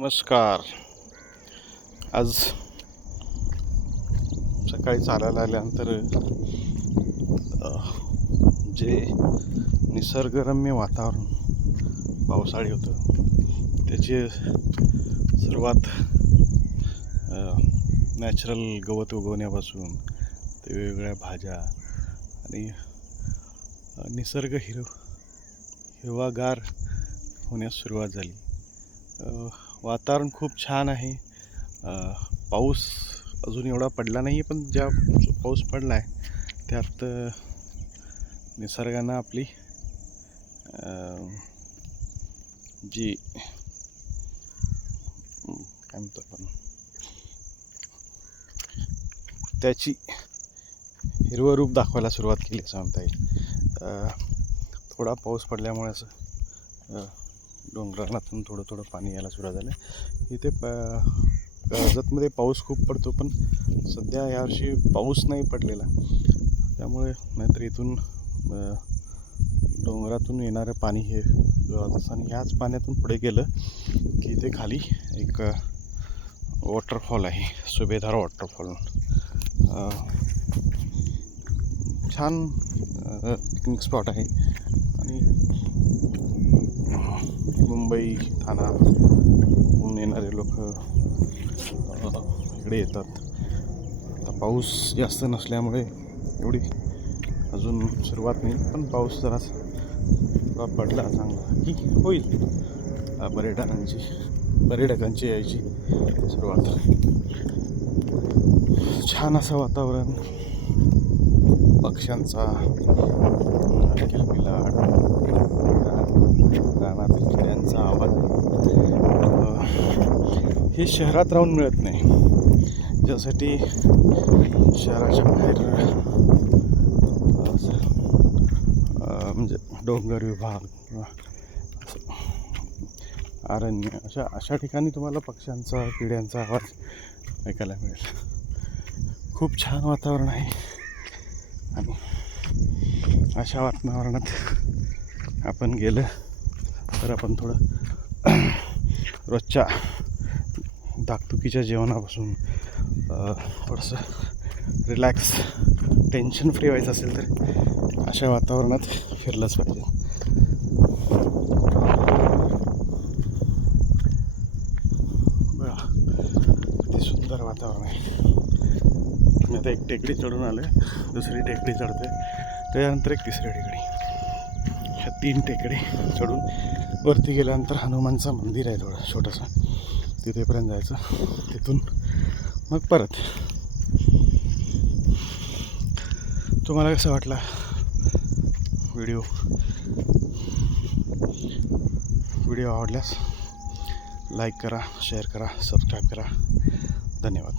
नमस्कार. आज सकाळी चालायला आल्यानंतर जे निसर्गरम्य वातावरण पावसाळी होतं त्याची सुरुवात नॅचरल गवत उगवण्यापासून ते वेगवेगळ्या भाज्या आणि निसर्ग हिरवागार होण्यास सुरुवात झाली. वातावरण खूप छान आहे. पाऊस अजून एवढा पडला नाही, पण ज्या पाऊस पडला आहे त्यात निसर्गानं आपली जी काय म्हणतो आपण त्याची हिरवं रूप दाखवायला सुरुवात केली असं म्हणता येईल. थोडा पाऊस पडल्यामुळे असं डोंगरातून थोडं थोडं पाणी यायला सुरुवात झालं. इथे कर्जतमध्ये पाऊस खूप पडतो, पण सध्या यावर्षी पाऊस नाही पडलेला. त्यामुळे नाहीतर इथून डोंगरातून येणारं पाणी हे जोरात असतं आणि ह्याच पाण्यातून पुढे गेलं की इथे खाली एक वॉटरफॉल आहे, सुभेदार वॉटरफॉल. छान पिकनिक स्पॉट आहे आणि मुंबई ठाण्याहून येणारे लोक इकडे येतात. आता पाऊस जास्त नसल्यामुळे एवढी अजून सुरुवात नाही, पण पाऊस जरा पडला चांगला की होईल पर्यटकांची यायची सुरुवात. छान असं वातावरण, पक्ष्यांचा किलबिलाट, रानातील चिड्यांचा आवाज हे शहरात राहून मिळत नाही. ज्यासाठी शहराच्या बाहेर म्हणजे डोंगर विभाग किंवा अरण्य अशा ठिकाणी तुम्हाला पक्ष्यांचा किड्यांचा आवाज ऐकायला मिळेल. खूप छान वातावरण आहे आणि अशा वातावरणात आपण गेलं तर आपण थोडं रोजच्या धाकधुकीच्या जेवणापासून थोडंसं रिलॅक्स, टेन्शन फ्री व्हायचं असेल तर अशा वातावरणात फिरलंच पाहिजे. बघा किती सुंदर वातावरण आहे. मी आता एक टेकडी चढून आलो आहे, दुसरी टेकडी चढतोय, त्याच्यानंतर एक तिसरी टेकडी. ह्या 3 टेकडी चढून वरती गेल्यानंतर हनुमानचं मंदिर आहे थोडं छोटंसं, तिथेपर्यंत जायचं. तिथून मग परत. तुम्हाला कसं वाटला व्हिडिओ आवडल्यास लाईक करा, शेअर करा, सबस्क्राईब करा. धन्यवाद.